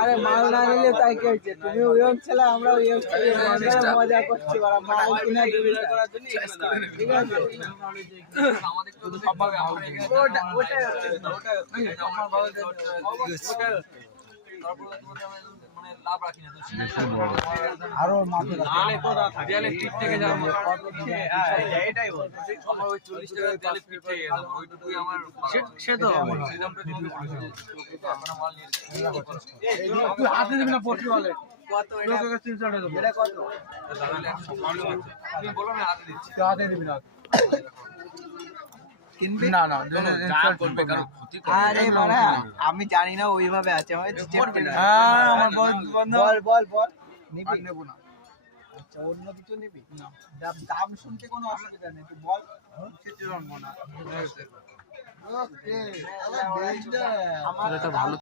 আরে মাল না নিলে তাই কি হচ্ছে? তুমি ওই ছেলে আমরা ওই ছেলে মজা করছি মাল কিনা ঠিক আছে। আরো মাঠে থেকে যাবো এটাই বল আমার ওই 40 টাকা তেলে পিট থেকে গেলাম ওইটুকুই আমার সে তো তুই হাতে দিবি না পড়তে বলে কত এটা 300 টাকা দেবো এটা কত তাহলে 150 তুমি বলো না হাতে দিচ্ছি হাতে দিবি না কিনবি না না যা করবে কারো ক্ষতি করবে আরে মানে আমি জানি না ওইভাবে আছে আমার হ্যাঁ আমার বল নিবি নেব না আচ্ছা অন্য কিছু নিবি না দাম শুনতে কোনো অসুবিধা নেই তুই বল কিছু জানবো না ওকে আমার এটা ভালো